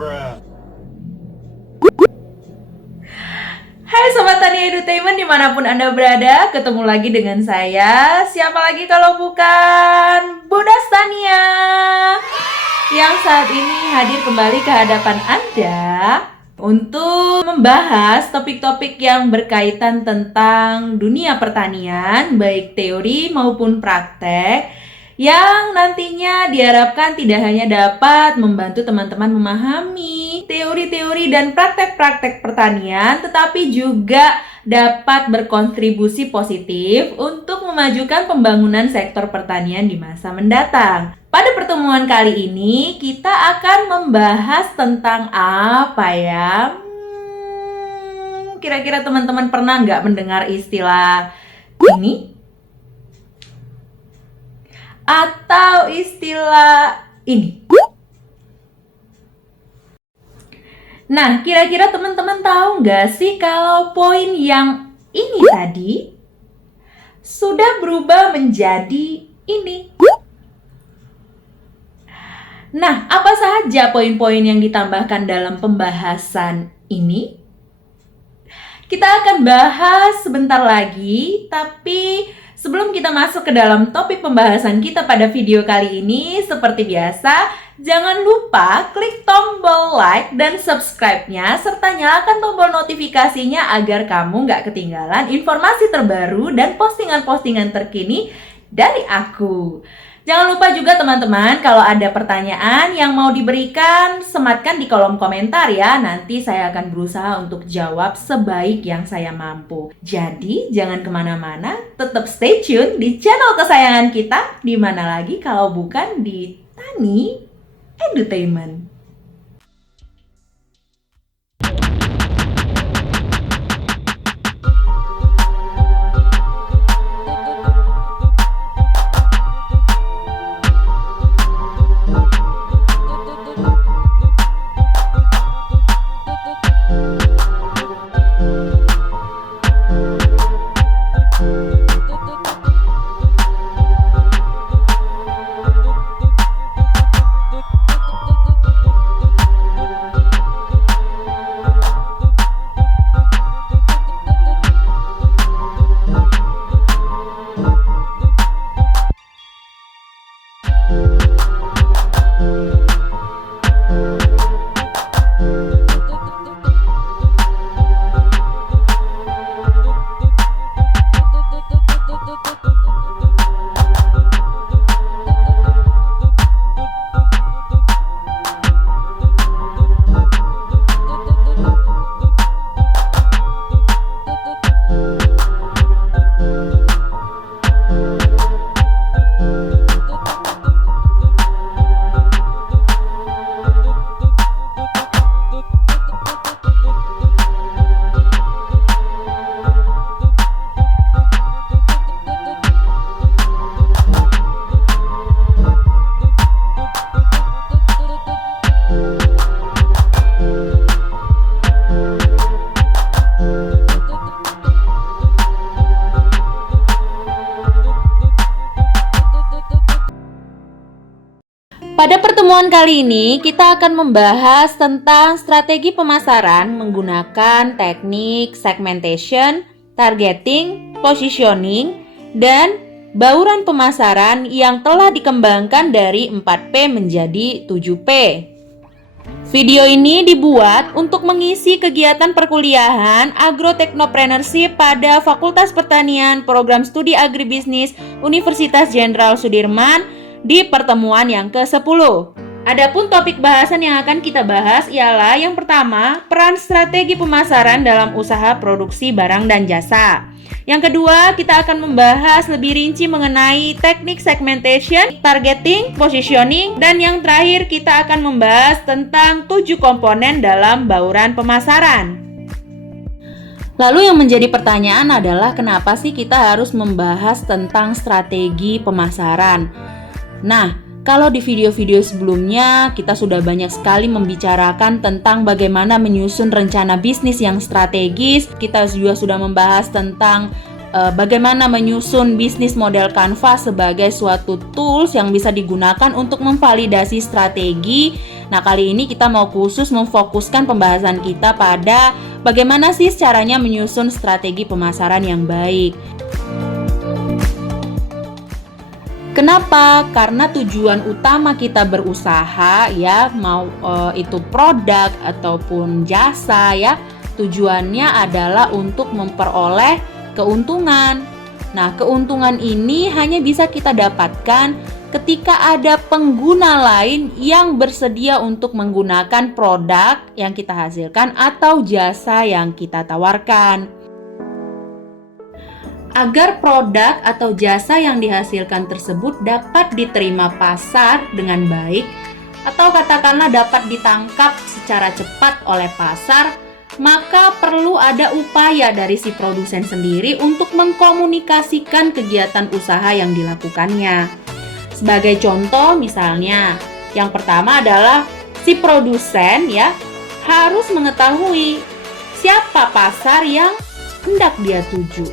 Hai Sobat Tani Edutainment dimanapun Anda berada, ketemu lagi dengan saya. Siapa lagi kalau bukan Bunda Stania yang saat ini hadir kembali ke hadapan Anda untuk membahas topik-topik yang berkaitan tentang dunia pertanian, baik teori maupun praktek, yang nantinya diharapkan tidak hanya dapat membantu teman-teman memahami teori-teori dan praktek-praktek pertanian, tetapi juga dapat berkontribusi positif untuk memajukan pembangunan sektor pertanian di masa mendatang. Pada pertemuan kali ini, kita akan membahas tentang apa ya? Kira-kira teman-teman pernah nggak mendengar istilah ini? Atau istilah ini? Nah, kira-kira teman-teman tahu nggak sih kalau poin yang ini tadi sudah berubah menjadi ini? Nah, apa saja poin-poin yang ditambahkan dalam pembahasan ini? Kita akan bahas sebentar lagi, tapi sebelum kita masuk ke dalam topik pembahasan kita pada video kali ini, seperti biasa, jangan lupa klik tombol like dan subscribe-nya, serta nyalakan tombol notifikasinya agar kamu nggak ketinggalan informasi terbaru dan postingan-postingan terkini dari aku. Jangan lupa juga teman-teman, kalau ada pertanyaan yang mau diberikan, sematkan di kolom komentar ya. Nanti saya akan berusaha untuk jawab sebaik yang saya mampu. Jadi, jangan kemana-mana, tetap stay tune di channel kesayangan kita. Di mana lagi kalau bukan di Tani Edutainment. Pada pertemuan kali ini, kita akan membahas tentang strategi pemasaran menggunakan teknik segmentation, targeting, positioning, dan bauran pemasaran yang telah dikembangkan dari 4P menjadi 7P. Video ini dibuat untuk mengisi kegiatan perkuliahan Agroteknopreneurship pada Fakultas Pertanian Program Studi Agribisnis Universitas Jenderal Sudirman di pertemuan yang ke-10. Adapun topik bahasan yang akan kita bahas ialah yang pertama, peran strategi pemasaran dalam usaha produksi barang dan jasa. Yang kedua, kita akan membahas lebih rinci mengenai teknik segmentation, targeting, positioning, dan yang terakhir kita akan membahas tentang 7 komponen dalam bauran pemasaran. Lalu yang menjadi pertanyaan adalah kenapa sih kita harus membahas tentang strategi pemasaran? Nah, kalau di video-video sebelumnya kita sudah banyak sekali membicarakan tentang bagaimana menyusun rencana bisnis yang strategis. Kita juga sudah membahas tentang bagaimana menyusun bisnis model Canva sebagai suatu tools yang bisa digunakan untuk memvalidasi strategi. Nah, kali ini kita mau khusus memfokuskan pembahasan kita pada bagaimana sih caranya menyusun strategi pemasaran yang baik. Kenapa? Karena tujuan utama kita berusaha ya, mau itu produk ataupun jasa ya, tujuannya adalah untuk memperoleh keuntungan. Nah, keuntungan ini hanya bisa kita dapatkan ketika ada pengguna lain yang bersedia untuk menggunakan produk yang kita hasilkan atau jasa yang kita tawarkan. Agar produk atau jasa yang dihasilkan tersebut dapat diterima pasar dengan baik atau katakanlah dapat ditangkap secara cepat oleh pasar, maka perlu ada upaya dari si produsen sendiri untuk mengkomunikasikan kegiatan usaha yang dilakukannya. Sebagai contoh misalnya, yang pertama adalah si produsen ya harus mengetahui siapa pasar yang hendak dia tuju.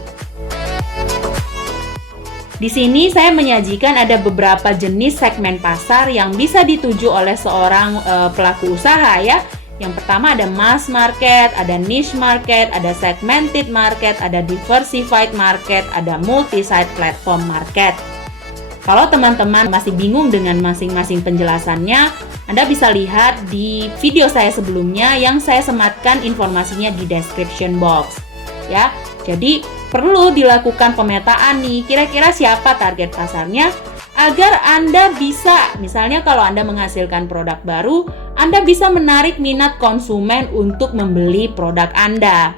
Di sini saya menyajikan ada beberapa jenis segmen pasar yang bisa dituju oleh seorang pelaku usaha ya. Yang pertama ada mass market, ada niche market, ada segmented market, ada diversified market, ada multi-site platform market. Kalau teman-teman masih bingung dengan masing-masing penjelasannya, Anda bisa lihat di video saya sebelumnya yang saya sematkan informasinya di description box. Ya, jadi perlu dilakukan pemetaan nih, kira-kira siapa target pasarnya agar Anda bisa, misalnya kalau Anda menghasilkan produk baru, Anda bisa menarik minat konsumen untuk membeli produk Anda.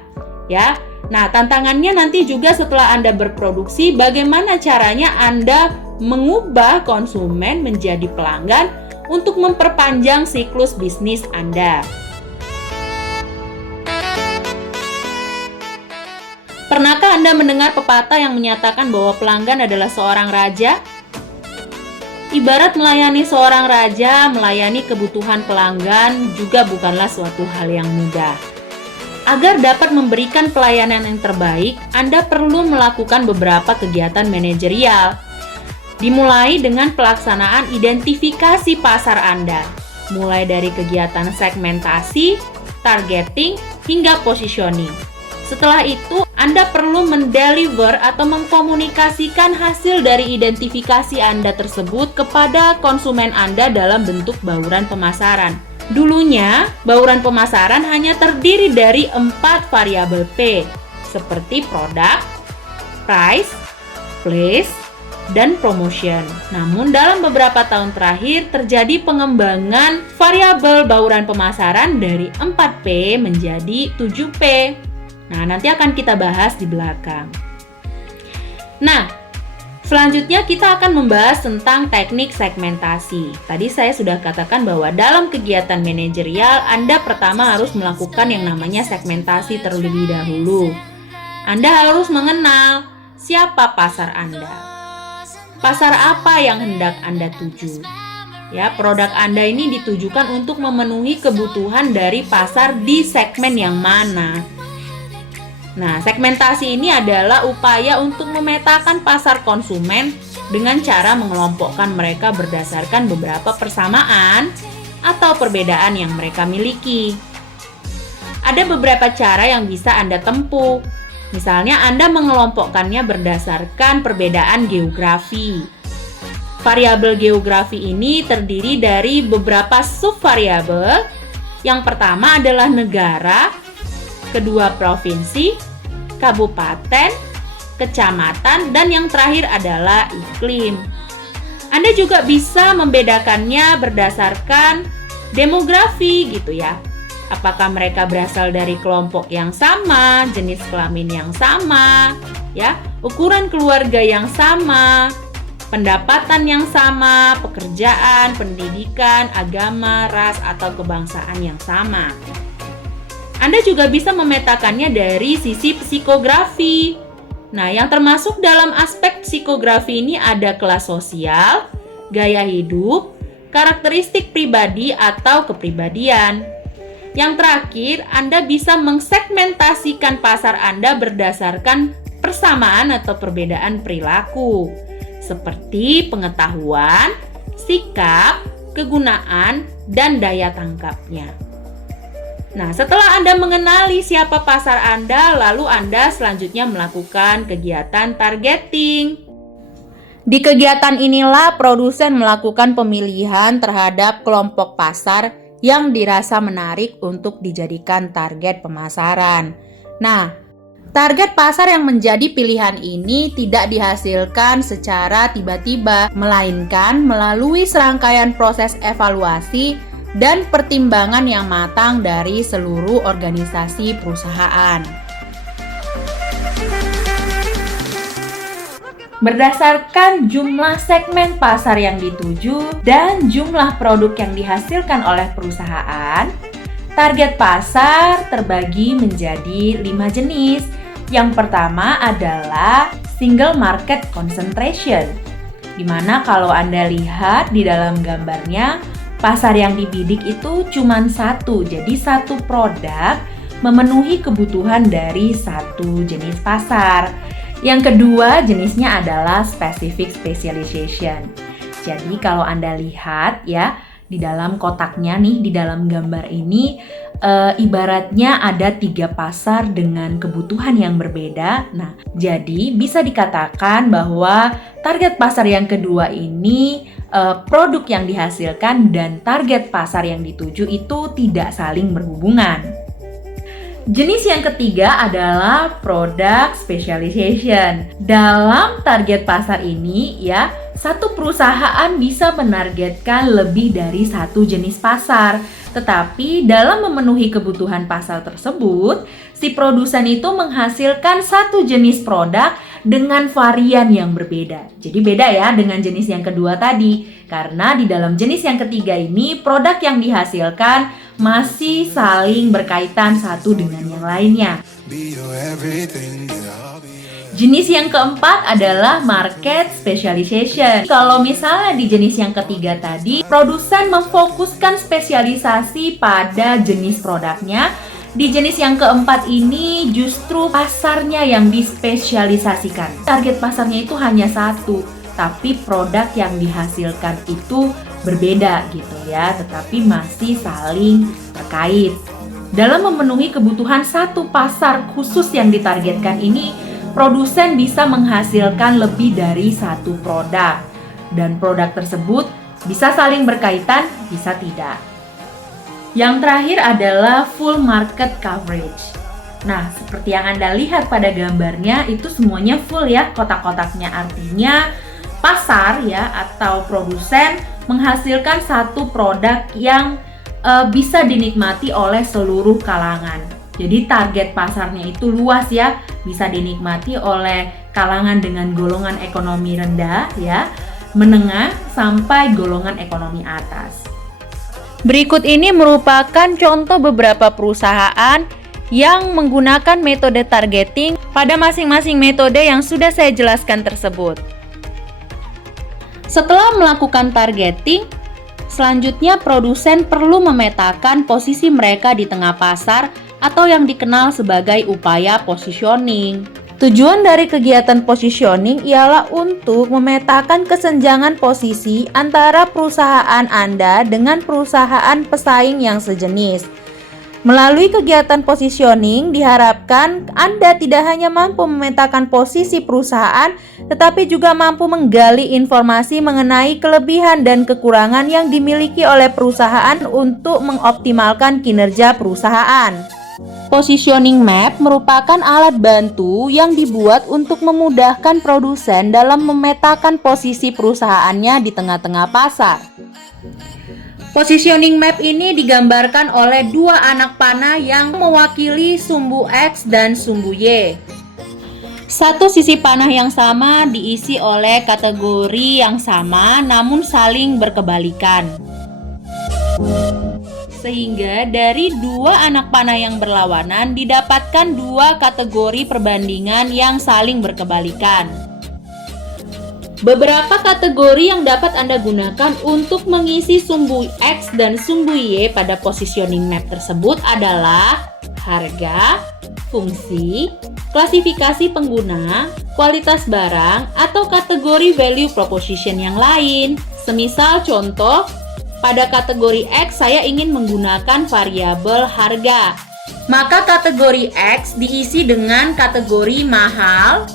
Ya. Nah, tantangannya nanti juga setelah Anda berproduksi, bagaimana caranya Anda mengubah konsumen menjadi pelanggan untuk memperpanjang siklus bisnis Anda. Pernahkah Anda mendengar pepatah yang menyatakan bahwa pelanggan adalah seorang raja? Ibarat melayani seorang raja, melayani kebutuhan pelanggan juga bukanlah suatu hal yang mudah. Agar dapat memberikan pelayanan yang terbaik, Anda perlu melakukan beberapa kegiatan manajerial. Dimulai dengan pelaksanaan identifikasi pasar Anda, mulai dari kegiatan segmentasi, targeting, hingga positioning. Setelah itu, Anda perlu mendeliver atau mengkomunikasikan hasil dari identifikasi Anda tersebut kepada konsumen Anda dalam bentuk bauran pemasaran. Dulunya, bauran pemasaran hanya terdiri dari 4 variabel P, seperti produk, price, place, dan promotion. Namun dalam beberapa tahun terakhir terjadi pengembangan variabel bauran pemasaran dari 4P menjadi 7P. Nah, nanti akan kita bahas di belakang. Nah, selanjutnya kita akan membahas tentang teknik segmentasi. Tadi saya sudah katakan bahwa dalam kegiatan manajerial, Anda pertama harus melakukan yang namanya segmentasi terlebih dahulu. Anda harus mengenal siapa pasar Anda. Pasar apa yang hendak Anda tuju? Ya, produk Anda ini ditujukan untuk memenuhi kebutuhan dari pasar di segmen yang mana. Nah, segmentasi ini adalah upaya untuk memetakan pasar konsumen dengan cara mengelompokkan mereka berdasarkan beberapa persamaan atau perbedaan yang mereka miliki. Ada beberapa cara yang bisa Anda tempuh. Misalnya, Anda mengelompokkannya berdasarkan perbedaan geografi. Variabel geografi ini terdiri dari beberapa subvariabel. Yang pertama adalah negara, kedua provinsi, kabupaten, kecamatan, dan yang terakhir adalah iklim. Anda juga bisa membedakannya berdasarkan demografi gitu ya. Apakah mereka berasal dari kelompok yang sama, jenis kelamin yang sama, ya, ukuran keluarga yang sama, pendapatan yang sama, pekerjaan, pendidikan, agama, ras, atau kebangsaan yang sama. Anda juga bisa memetakannya dari sisi psikografi. Nah, yang termasuk dalam aspek psikografi ini ada kelas sosial, gaya hidup, karakteristik pribadi atau kepribadian. Yang terakhir, Anda bisa mengsegmentasikan pasar Anda berdasarkan persamaan atau perbedaan perilaku, seperti pengetahuan, sikap, kegunaan, dan daya tangkapnya. Nah, setelah Anda mengenali siapa pasar Anda, lalu Anda selanjutnya melakukan kegiatan targeting. Di kegiatan inilah produsen melakukan pemilihan terhadap kelompok pasar yang dirasa menarik untuk dijadikan target pemasaran. Nah, target pasar yang menjadi pilihan ini tidak dihasilkan secara tiba-tiba, melainkan melalui serangkaian proses evaluasi dan pertimbangan yang matang dari seluruh organisasi perusahaan. Berdasarkan jumlah segmen pasar yang dituju dan jumlah produk yang dihasilkan oleh perusahaan, target pasar terbagi menjadi 5 jenis. Yang pertama adalah single market concentration, di mana kalau Anda lihat di dalam gambarnya, pasar yang dibidik itu cuma satu, jadi satu produk memenuhi kebutuhan dari satu jenis pasar. Yang kedua jenisnya adalah specific specialization. Jadi kalau Anda lihat ya, di dalam kotaknya nih, di dalam gambar ini, ibaratnya ada 3 pasar dengan kebutuhan yang berbeda. Nah, jadi bisa dikatakan bahwa target pasar yang kedua ini, produk yang dihasilkan dan target pasar yang dituju itu tidak saling berhubungan. Jenis yang ketiga adalah product specialization. Dalam target pasar ini ya, satu perusahaan bisa menargetkan lebih dari satu jenis pasar. Tetapi dalam memenuhi kebutuhan pasar tersebut, si produsen itu menghasilkan satu jenis produk dengan varian yang berbeda. Jadi beda ya dengan jenis yang kedua tadi. Karena di dalam jenis yang ketiga ini, produk yang dihasilkan masih saling berkaitan satu dengan yang lainnya. Jenis yang keempat adalah market specialization. Kalau misalnya di jenis yang ketiga tadi, produsen memfokuskan spesialisasi pada jenis produknya. Di jenis yang keempat ini justru pasarnya yang dispesialisasikan. Target pasarnya itu hanya satu, tapi produk yang dihasilkan itu berbeda gitu ya, tetapi masih saling terkait. Dalam memenuhi kebutuhan satu pasar khusus yang ditargetkan ini, produsen bisa menghasilkan lebih dari satu produk, dan produk tersebut bisa saling berkaitan, bisa tidak. Yang terakhir adalah full market coverage. Nah, seperti yang Anda lihat pada gambarnya, itu semuanya full ya kotak-kotaknya. Artinya pasar ya atau produsen menghasilkan satu produk yang bisa dinikmati oleh seluruh kalangan. Jadi target pasarnya itu luas ya, bisa dinikmati oleh kalangan dengan golongan ekonomi rendah ya, menengah sampai golongan ekonomi atas. Berikut ini merupakan contoh beberapa perusahaan yang menggunakan metode targeting pada masing-masing metode yang sudah saya jelaskan tersebut. Setelah melakukan targeting, selanjutnya produsen perlu memetakan posisi mereka di tengah pasar atau yang dikenal sebagai upaya positioning. Tujuan dari kegiatan positioning ialah untuk memetakan kesenjangan posisi antara perusahaan Anda dengan perusahaan pesaing yang sejenis. Melalui kegiatan positioning diharapkan Anda tidak hanya mampu memetakan posisi perusahaan, tetapi juga mampu menggali informasi mengenai kelebihan dan kekurangan yang dimiliki oleh perusahaan untuk mengoptimalkan kinerja perusahaan. Positioning map merupakan alat bantu yang dibuat untuk memudahkan produsen dalam memetakan posisi perusahaannya di tengah-tengah pasar. Positioning map ini digambarkan oleh dua anak panah yang mewakili sumbu X dan sumbu Y. Satu sisi panah yang sama diisi oleh kategori yang sama namun saling berkebalikan. Sehingga dari dua anak panah yang berlawanan didapatkan dua kategori perbandingan yang saling berkebalikan. Beberapa kategori yang dapat Anda gunakan untuk mengisi sumbu X dan sumbu Y pada positioning map tersebut adalah harga, fungsi, klasifikasi pengguna, kualitas barang, atau kategori value proposition yang lain. Semisal contoh, pada kategori X saya ingin menggunakan variabel harga. Maka kategori X diisi dengan kategori mahal,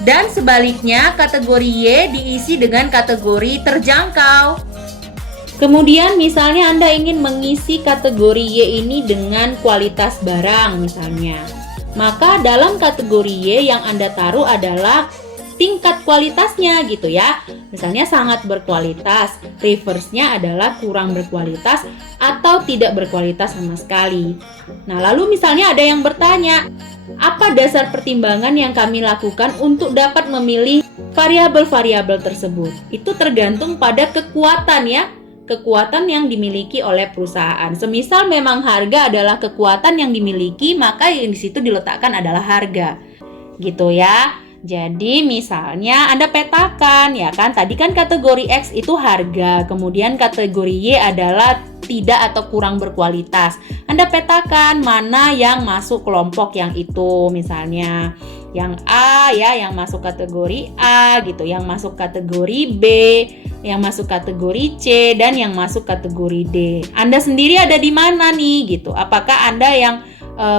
dan sebaliknya kategori Y diisi dengan kategori terjangkau. Kemudian misalnya Anda ingin mengisi kategori Y ini dengan kualitas barang misalnya. Maka dalam kategori Y yang Anda taruh adalah tingkat kualitasnya gitu ya. Misalnya sangat berkualitas, reverse-nya adalah kurang berkualitas atau tidak berkualitas sama sekali. Nah, lalu misalnya ada yang bertanya, apa dasar pertimbangan yang kami lakukan untuk dapat memilih variabel-variabel tersebut? Itu tergantung pada kekuatan ya, kekuatan yang dimiliki oleh perusahaan. Semisal memang harga adalah kekuatan yang dimiliki, maka yang di situ diletakkan adalah harga. Gitu ya. Jadi misalnya Anda petakan ya kan, tadi kan kategori X itu harga, kemudian kategori Y adalah tidak atau kurang berkualitas. Anda petakan mana yang masuk kelompok yang itu, misalnya yang A ya, yang masuk kategori A gitu, yang masuk kategori B, yang masuk kategori C, dan yang masuk kategori D. Anda sendiri ada di mana nih gitu? Apakah Anda yang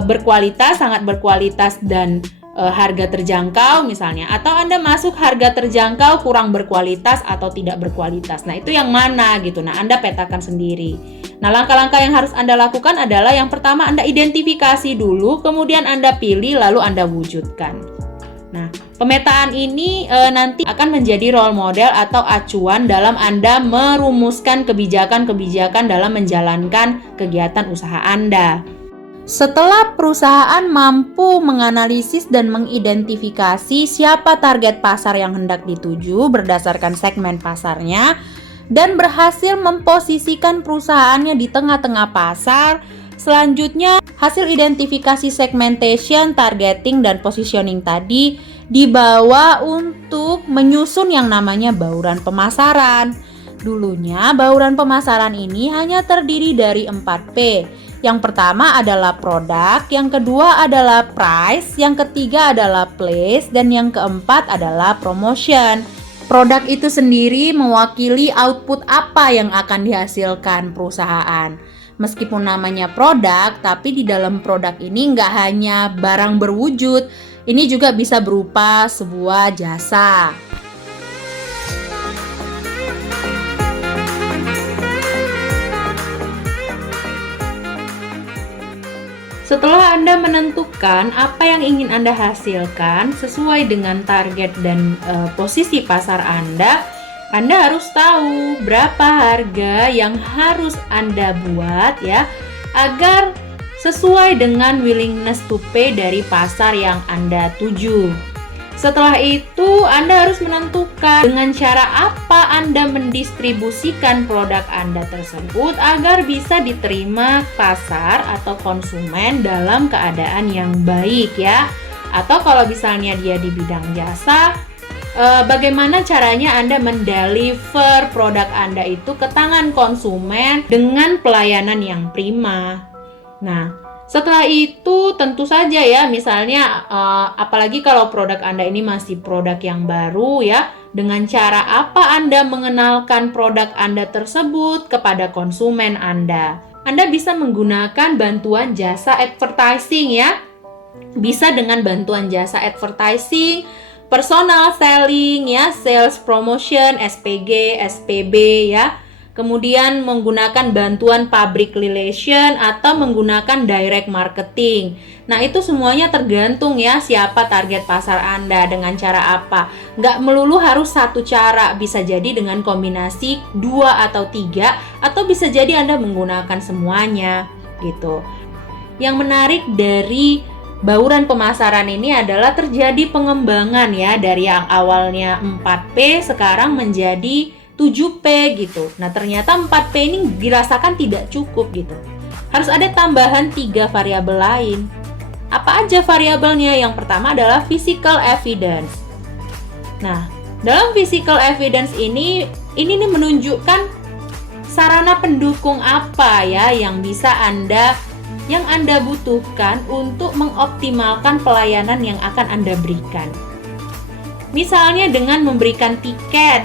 berkualitas, sangat berkualitas dan harga terjangkau misalnya, atau Anda masuk harga terjangkau, kurang berkualitas atau tidak berkualitas. Nah, itu yang mana gitu. Nah, Anda petakan sendiri. Nah, langkah-langkah yang harus Anda lakukan adalah yang pertama Anda identifikasi dulu, kemudian Anda pilih, lalu Anda wujudkan. Nah, pemetaan ini nanti akan menjadi role model atau acuan dalam Anda merumuskan kebijakan-kebijakan dalam menjalankan kegiatan usaha Anda. Setelah perusahaan mampu menganalisis dan mengidentifikasi siapa target pasar yang hendak dituju berdasarkan segmen pasarnya dan berhasil memposisikan perusahaannya di tengah-tengah pasar, selanjutnya hasil identifikasi segmentation, targeting, dan positioning tadi dibawa untuk menyusun yang namanya bauran pemasaran. Dulunya bauran pemasaran ini hanya terdiri dari 4P. Yang pertama adalah produk, yang kedua adalah price, yang ketiga adalah place, dan yang keempat adalah promotion. Produk itu sendiri mewakili output apa yang akan dihasilkan perusahaan. Meskipun namanya produk, tapi di dalam produk ini nggak hanya barang berwujud, ini juga bisa berupa sebuah jasa. Setelah Anda menentukan apa yang ingin Anda hasilkan sesuai dengan target dan posisi pasar Anda harus tahu berapa harga yang harus Anda buat ya, agar sesuai dengan willingness to pay dari pasar yang Anda tuju. Setelah itu, Anda harus menentukan dengan cara apa Anda mendistribusikan produk Anda tersebut agar bisa diterima pasar atau konsumen dalam keadaan yang baik ya. Atau kalau misalnya dia di bidang jasa, bagaimana caranya Anda mendeliver produk Anda itu ke tangan konsumen dengan pelayanan yang prima. Nah, setelah itu tentu saja ya, misalnya apalagi kalau produk Anda ini masih produk yang baru ya, dengan cara apa Anda mengenalkan produk Anda tersebut kepada konsumen Anda. Anda bisa menggunakan bantuan jasa advertising ya. Bisa dengan bantuan jasa advertising, personal selling ya, sales promotion, SPG, SPB ya. Kemudian menggunakan bantuan public relation atau menggunakan direct marketing. Nah, itu semuanya tergantung ya siapa target pasar Anda, dengan cara apa. Nggak melulu harus satu cara, bisa jadi dengan kombinasi 2 atau 3, atau bisa jadi Anda menggunakan semuanya gitu. Yang menarik dari bauran pemasaran ini adalah terjadi pengembangan ya, dari yang awalnya 4P sekarang menjadi 7P gitu. Nah, ternyata 4P ini dirasakan tidak cukup gitu. Harus ada tambahan 3 variabel lain. Apa aja variabelnya? Yang pertama adalah physical evidence. Nah, Dalam physical evidence ini nih menunjukkan sarana pendukung apa ya yang Anda butuhkan untuk mengoptimalkan pelayanan yang akan Anda berikan. Misalnya dengan memberikan tiket,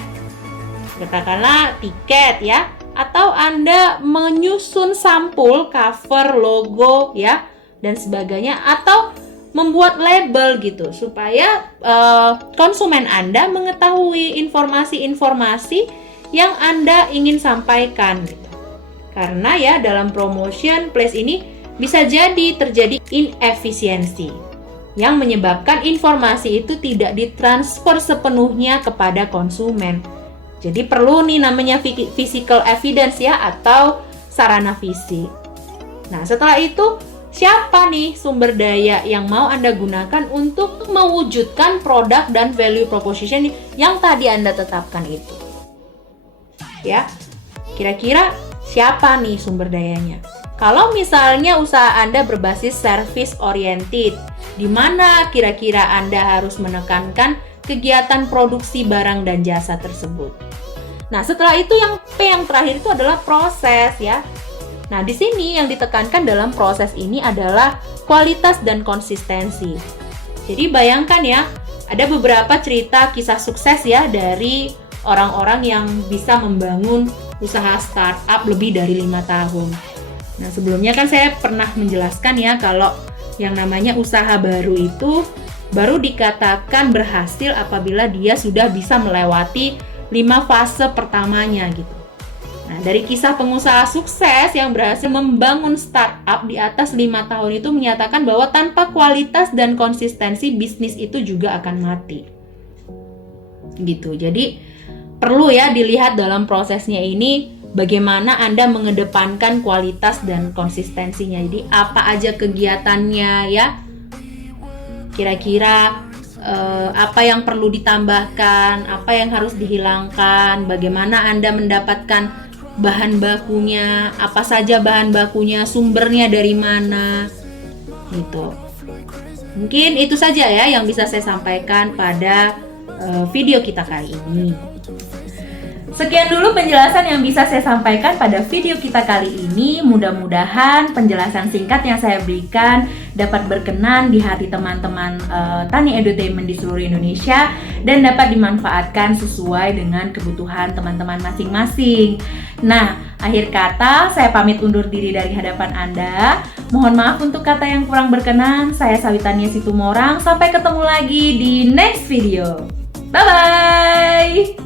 katakanlah tiket ya, atau Anda menyusun sampul, cover, logo ya, dan sebagainya, atau membuat label gitu supaya konsumen Anda mengetahui informasi-informasi yang Anda ingin sampaikan gitu. Karena ya dalam promotion place ini bisa jadi terjadi inefisiensi yang menyebabkan informasi itu tidak ditransfer sepenuhnya kepada konsumen. Jadi perlu nih namanya physical evidence ya, atau sarana fisik. Nah, setelah itu siapa nih sumber daya yang mau Anda gunakan untuk mewujudkan produk dan value proposition yang tadi Anda tetapkan itu? Ya, kira-kira siapa nih sumber dayanya? Kalau misalnya usaha Anda berbasis service oriented, di mana kira-kira Anda harus menekankan kegiatan produksi barang dan jasa tersebut. Nah, setelah itu yang P yang terakhir itu adalah proses ya. Nah, di sini yang ditekankan dalam proses ini adalah kualitas dan konsistensi. Jadi bayangkan ya, ada beberapa cerita kisah sukses ya dari orang-orang yang bisa membangun usaha startup lebih dari 5 tahun. Nah, sebelumnya kan saya pernah menjelaskan ya kalau yang namanya usaha baru itu baru dikatakan berhasil apabila dia sudah bisa melewati 5 fase pertamanya gitu. Nah, dari kisah pengusaha sukses yang berhasil membangun startup di atas 5 tahun itu menyatakan bahwa tanpa kualitas dan konsistensi bisnis itu juga akan mati. Gitu. Jadi perlu ya dilihat dalam prosesnya ini bagaimana Anda mengedepankan kualitas dan konsistensinya. Jadi apa aja kegiatannya ya? Kira-kira apa yang perlu ditambahkan, apa yang harus dihilangkan, bagaimana Anda mendapatkan bahan bakunya, apa saja bahan bakunya, sumbernya dari mana, gitu. Mungkin itu saja ya yang bisa saya sampaikan pada video kita kali ini. Sekian dulu penjelasan yang bisa saya sampaikan pada video kita kali ini. Mudah-mudahan penjelasan singkat yang saya berikan dapat berkenan di hati teman-teman Tani Edutainment di seluruh Indonesia dan dapat dimanfaatkan sesuai dengan kebutuhan teman-teman masing-masing. Nah, akhir kata saya pamit undur diri dari hadapan Anda. Mohon maaf untuk kata yang kurang berkenan. Saya Sawitania Situmorang. Sampai ketemu lagi di next video. Bye-bye!